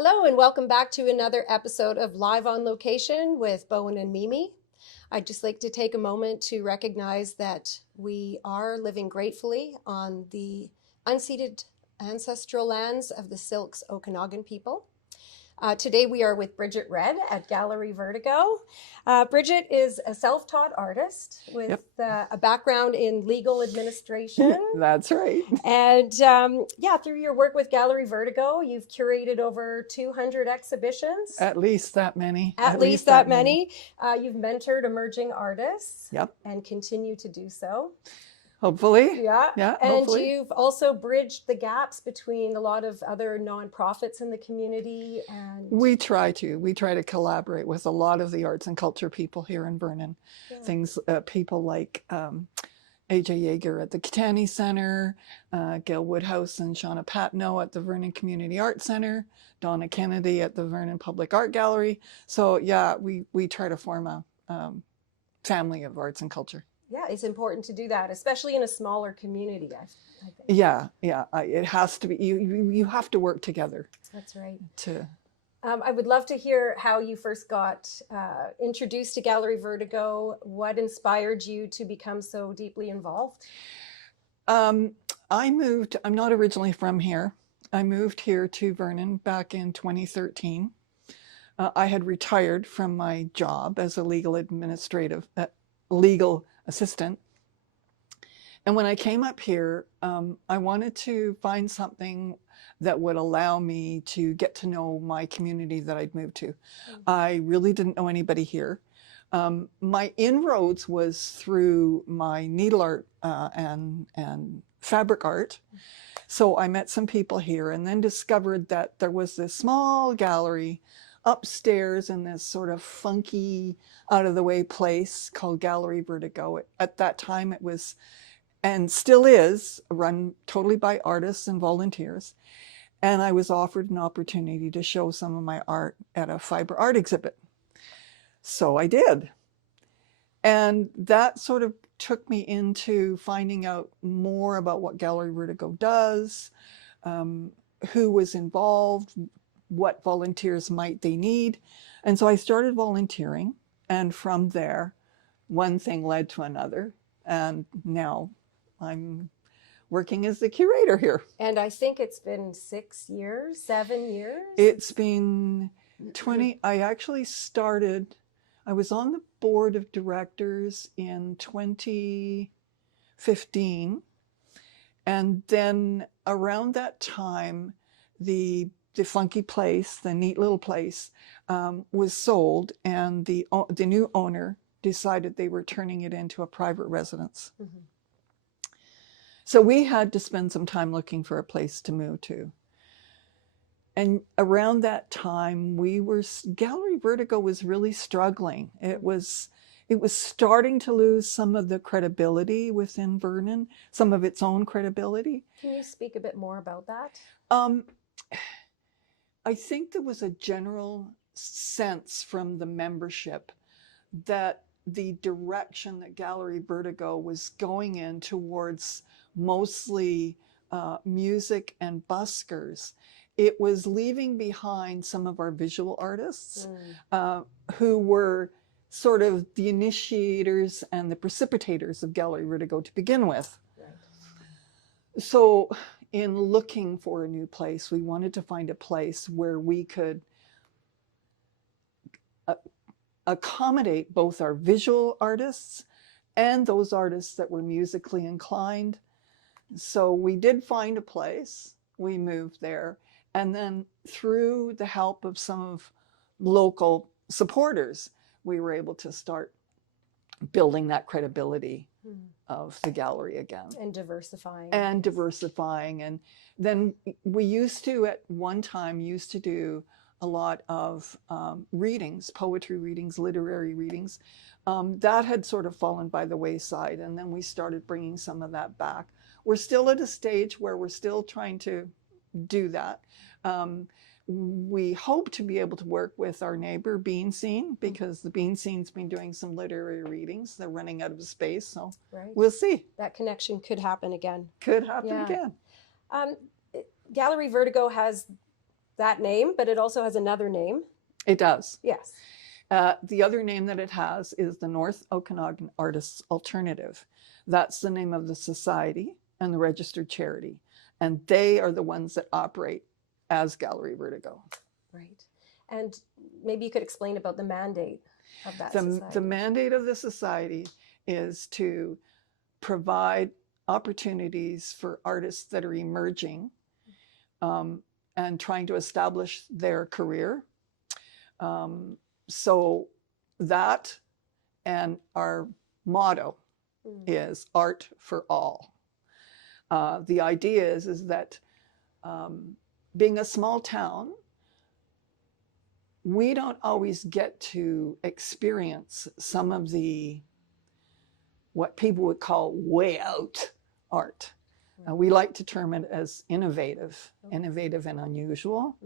Hello and welcome back to another episode of Live on Location with Bowen and Mimi. I'd just like to take a moment to recognize that we are living gratefully on the unceded ancestral lands of the Silks Okanagan people. Today we are with Brigitte Red at Gallery Vertigo. Brigitte is a self-taught artist with a background in legal administration. That's right. And through your work with Gallery Vertigo, you've curated over 200 exhibitions. At least that many. At least that many. You've mentored emerging artists. Yep. And continue to do so. Hopefully. Yeah. And hopefully. you've also bridged the gaps between a lot of other nonprofits in the community. And We try to collaborate with a lot of the arts and culture people here in Vernon. Yeah. Things, people like AJ Yeager at the Kitani Center, Gail Woodhouse and Shauna Patno at the Vernon Community Arts Center, Donna Kennedy at the Vernon Public Art Gallery. So yeah, we try to form a family of arts and culture. Yeah, it's important to do that, especially in a smaller community, I think. Yeah, it has to be, you have to work together. That's right. I would love to hear how you first got introduced to Gallery Vertigo. What inspired you to become so deeply involved? I'm not originally from here. I moved here to Vernon back in 2013. I had retired from my job as a legal assistant. And when I came up here, I wanted to find something that would allow me to get to know my community that I'd moved to. I really didn't know anybody here. My inroads was through my needle art and fabric art. So I met some people here and then discovered that there was this small gallery upstairs in this sort of funky, out of the way place called Gallery Vertigo. At that time it was, and still is, run totally by artists and volunteers. And I was offered an opportunity to show some of my art at a fiber art exhibit. So I did. And that sort of took me into finding out more about what Gallery Vertigo does, who was involved, what volunteers might they need. And so I started volunteering, and from there, one thing led to another. And now I'm working as the curator here. And I think it's been 6 years, 7 years? It's been 20, I actually started, I was on the board of directors in 2015. And then around that time, the funky place, the neat little place, was sold, and the new owner decided they were turning it into a private residence. Mm-hmm. So we had to spend some time looking for a place to move to. And around that time, Gallery Vertigo was really struggling. It was starting to lose some of the credibility within Vernon, some of its own credibility. Can you speak a bit more about that? I think there was a general sense from the membership that the direction that Gallery Vertigo was going in towards mostly music and buskers, it was leaving behind some of our visual artists who were sort of the initiators and the precipitators of Gallery Vertigo to begin with. Right. So in looking for a new place, we wanted to find a place where we could accommodate both our visual artists and those artists that were musically inclined. So we did find a place, we moved there, and then through the help of some of local supporters, we were able to start building that credibility of the gallery again. And diversifying. And diversifying. And then we used to, at one time, do a lot of readings, poetry readings, literary readings. That had sort of fallen by the wayside, and then we started bringing some of that back. We're still at a stage where we're still trying to do that. We hope to be able to work with our neighbor Bean Scene, because the Bean Scene's been doing some literary readings. They're running out of space, so We'll see. That connection could happen again. Could happen again. Gallery Vertigo has that name, but it also has another name. It does. Yes. The other name that it has is the North Okanagan Artists Alternative. That's the name of the society and the registered charity. And they are the ones that operate as Gallery Vertigo. Right. And maybe you could explain about the mandate of that society. The mandate of the society is to provide opportunities for artists that are emerging and trying to establish their career. So that, and our motto is art for all. The idea is that being a small town, we don't always get to experience some of the, what people would call way out art. We like to term it as innovative and unusual.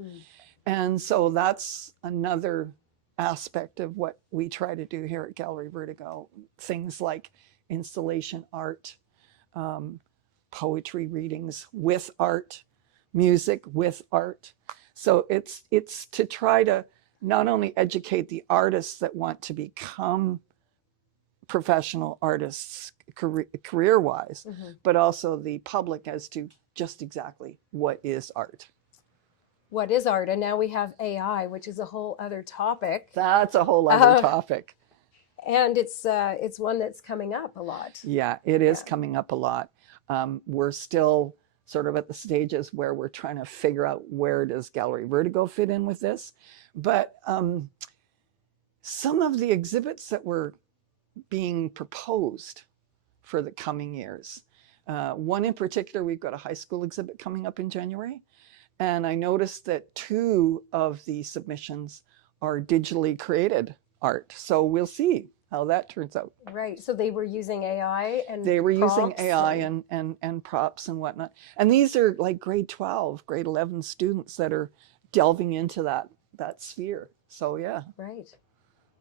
And so that's another aspect of what we try to do here at Gallery Vertigo. Things like installation art, poetry readings with art, music with art. So it's to try to not only educate the artists that want to become professional artists career-wise, but also the public as to just exactly what is art. What is art? And now we have AI, which is a whole other topic. That's a whole other topic. And it's one that's coming up a lot. Yeah, it is coming up a lot. We're still sort of at the stages where we're trying to figure out where does Gallery Vertigo fit in with this. But some of the exhibits that were being proposed for the coming years, one in particular, we've got a high school exhibit coming up in January. And I noticed that 2 of the submissions are digitally created art. So we'll see how that turns out. Right. So they were using AI and they were using AI and and props and whatnot. And these are like grade 12, grade 11 students that are delving into that sphere. So yeah. Right.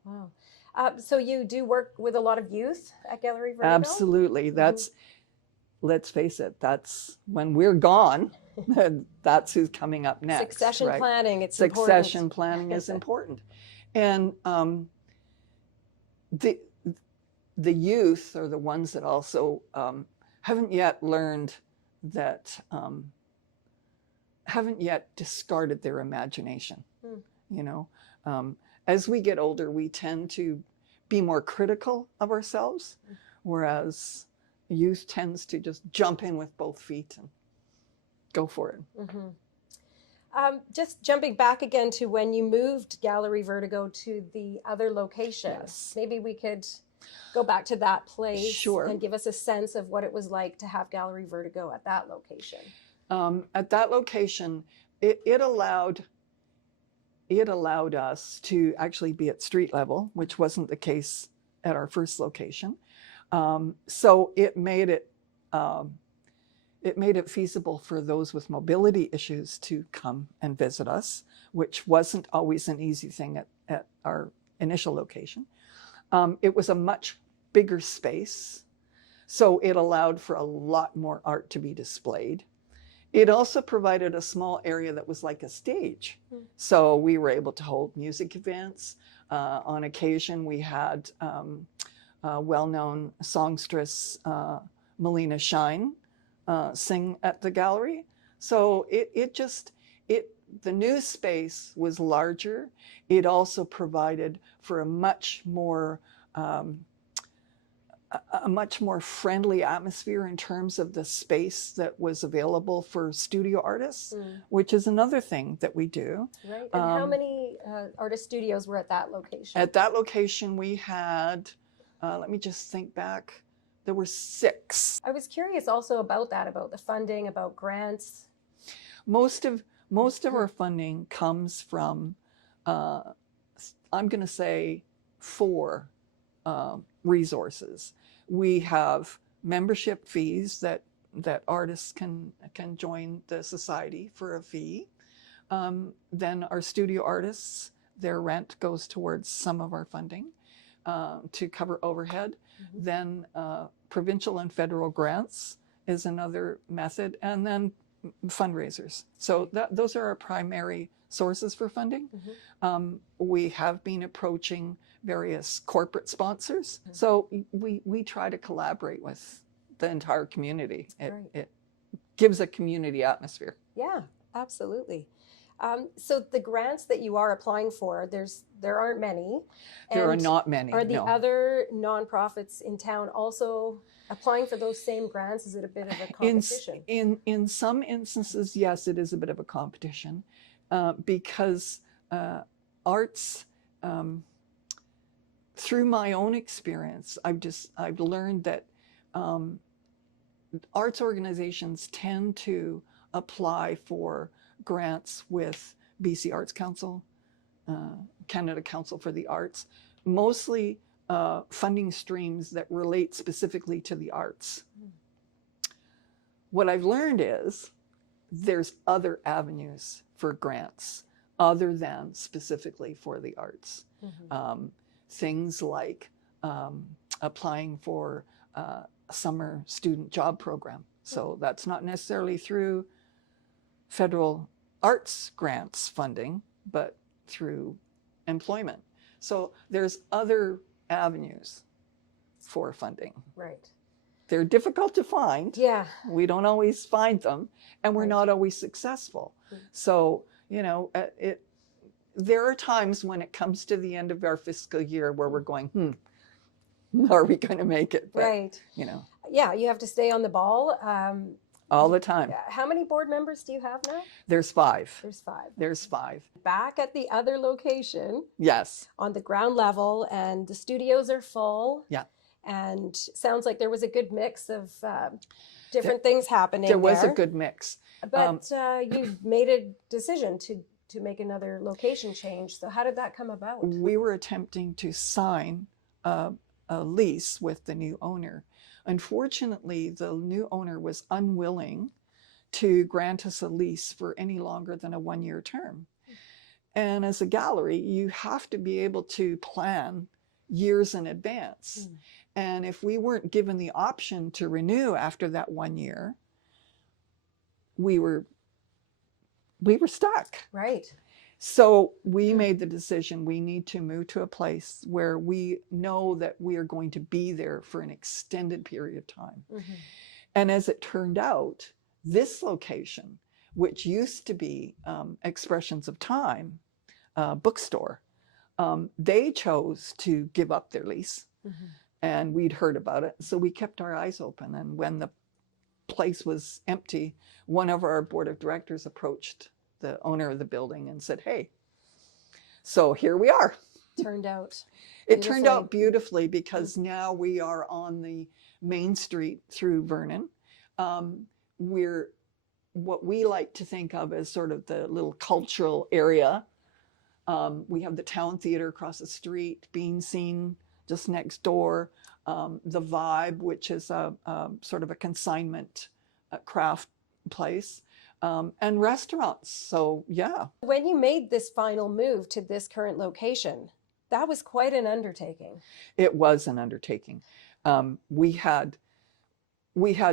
Wow. So you do work with a lot of youth at Gallery Vertigo? Absolutely. That's, let's face it, that's when we're gone, that's who's coming up next. Succession planning, it's Succession important. planning is important. And the youth are the ones that also haven't yet learned that, haven't yet discarded their imagination. You know, as we get older, we tend to be more critical of ourselves, whereas youth tends to just jump in with both feet and go for it. Just jumping back again to when you moved Gallery Vertigo to the other location. Yes. Maybe we could go back to that place Sure. and give us a sense of what it was like to have Gallery Vertigo at that location. At that location, it allowed us to actually be at street level, which wasn't the case at our first location. So it made it feasible for those with mobility issues to come and visit us, which wasn't always an easy thing at our initial location. It was a much bigger space, so it allowed for a lot more art to be displayed. It also provided a small area that was like a stage. So we were able to hold music events. On occasion, we had well-known songstress Melina Shine sing at the gallery. So the new space was larger. It also provided for a much more friendly atmosphere in terms of the space that was available for studio artists, which is another thing that we do. Right. And how many artist studios were at that location? At that location, we had, let me just think back, there were 6. I was curious also about that, about the funding, about grants. Most of our funding comes from, I'm going to say 4 resources. We have membership fees that artists can join the society for a fee. Then our studio artists, their rent goes towards some of our funding to cover overhead. Then provincial and federal grants is another method. And then fundraisers. So those are our primary sources for funding. We have been approaching various corporate sponsors. So we try to collaborate with the entire community. It gives a community atmosphere. Yeah, absolutely. So the grants that you are applying for, there aren't many. There are not many. Are the other nonprofits in town also applying for those same grants? Is it a bit of a competition? In some instances, yes, it is a bit of a competition because arts, through my own experience, I've learned that arts organizations tend to apply for grants with BC Arts Council, Canada Council for the Arts, mostly funding streams that relate specifically to the arts. What I've learned is there's other avenues for grants other than specifically for the arts. Things like applying for a summer student job program. So that's not necessarily through federal arts grants funding, but through employment. So there's other avenues for funding. Right. They're difficult to find. Yeah. We don't always find them, and we're not always successful. So, you know, there are times when it comes to the end of our fiscal year where we're going, are we going to make it? But, right. You know. Yeah, you have to stay on the ball. All the time. How many board members do you have now? There's 5. There's 5. 5. Back at the other location. Yes. On the ground level, and the studios are full. Yeah. And sounds like there was a good mix of different things happening there. Was a good mix. But you made a decision to make another location change. So how did that come about? We were attempting to sign a lease with the new owner. Unfortunately, the new owner was unwilling to grant us a lease for any longer than a 1-year term. And as a gallery, you have to be able to plan years in advance. And if we weren't given the option to renew after that 1 year, we were stuck. Right. So we made the decision we need to move to a place where we know that we are going to be there for an extended period of time. And as it turned out, this location, which used to be Expressions of Time bookstore, they chose to give up their lease. And we'd heard about it. So we kept our eyes open. And when the place was empty, one of our board of directors approached the owner of the building and said, hey, so here we are. It turned out beautifully because now we are on the main street through Vernon. We're what we like to think of as sort of the little cultural area. We have the town theater across the street, Bean Scene just next door, the Vibe, which is a sort of a consignment craft place. And restaurants. So, yeah. When you made this final move to this current location, that was quite an undertaking. It was an undertaking. We had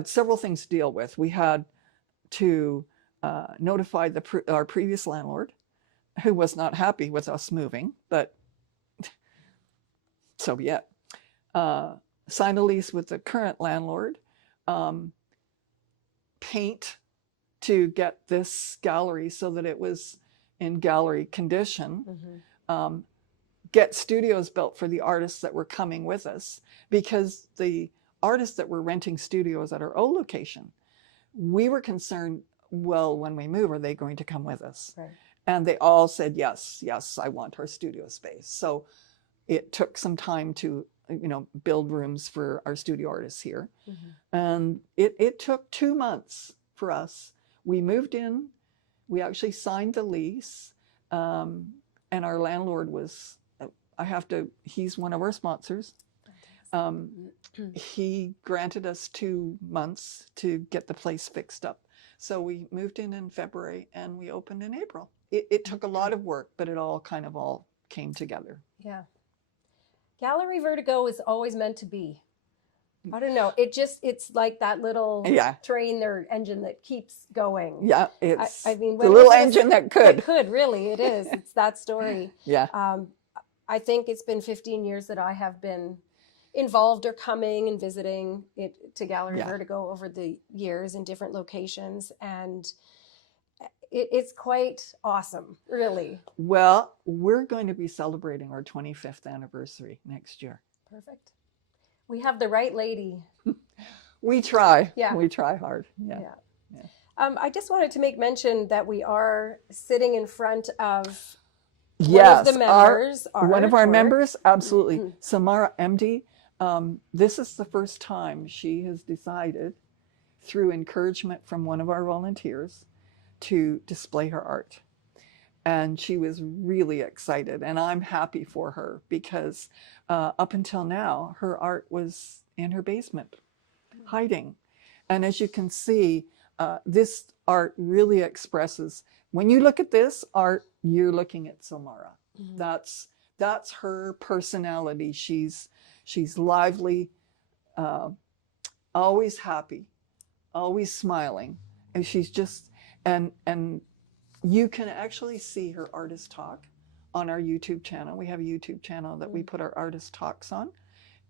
several things to deal with. We had to notify our previous landlord, who was not happy with us moving, but so be it. Sign a lease with the current landlord, paint to get this gallery so that it was in gallery condition, get studios built for the artists that were coming with us, because the artists that were renting studios at our old location, we were concerned, well, when we move, are they going to come with us? Right. And they all said, yes, I want our studio space. So it took some time to build rooms for our studio artists here. And it took 2 months for us. We moved in, we actually signed the lease, and our landlord was, he's one of our sponsors. He granted us 2 months to get the place fixed up. So we moved in February and we opened in April. It took a lot of work, but it all came together. Yeah. Gallery Vertigo is always meant to be I don't know. It's like that little Yeah. train or engine that keeps going. Yeah, it's I mean, the when little was it engine that It could. could, really. It is. It's that story. Yeah. I think it's been 15 years that I have been involved or coming and visiting it to Gallery Yeah. Vertigo over the years in different locations. And it's quite awesome, really. Well, we're going to be celebrating our 25th anniversary next year. Perfect. We have the right lady. We try. Yeah. We try hard. Yeah. Yeah. I just wanted to make mention that we are sitting in front of one of the members. One of our artwork. members, absolutely. Mhm. Samara MD. This is the first time she has decided, through encouragement from one of our volunteers, to display her art. And she was really excited, and I'm happy for her, because up until now, her art was in her basement, hiding. And as you can see, this art really expresses, when you look at this art, you're looking at Samara. Mhm. That's her personality. She's lively, always happy, always smiling, and she's just, and you can actually see her artist talk on our YouTube channel. We have a YouTube channel that we put our artist talks on,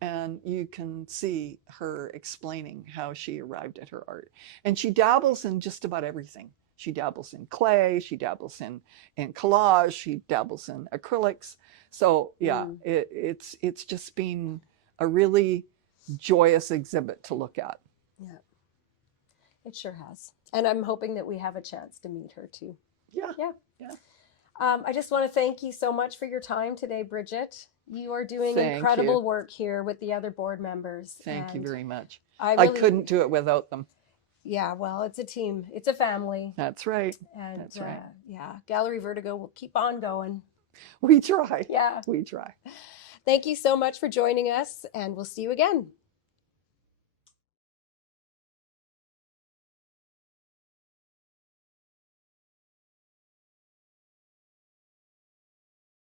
and you can see her explaining how she arrived at her art. And she dabbles in just about everything. She dabbles in clay, she dabbles in collage, she dabbles in acrylics. So yeah, it's just been a really joyous exhibit to look at. Yeah, it sure has. And I'm hoping that we have a chance to meet her too. Yeah. Yeah. Yeah. I just want to thank you so much for your time today, Brigitte. You are doing Thank incredible you. work here with the other board members. Thank you very much. I I couldn't do it without them. Yeah, well, it's a team. It's a family. That's right. And That's right. Yeah, Gallery Vertigo will keep on going. We try. Yeah. We try. Thank you so much for joining us, and we'll see you again.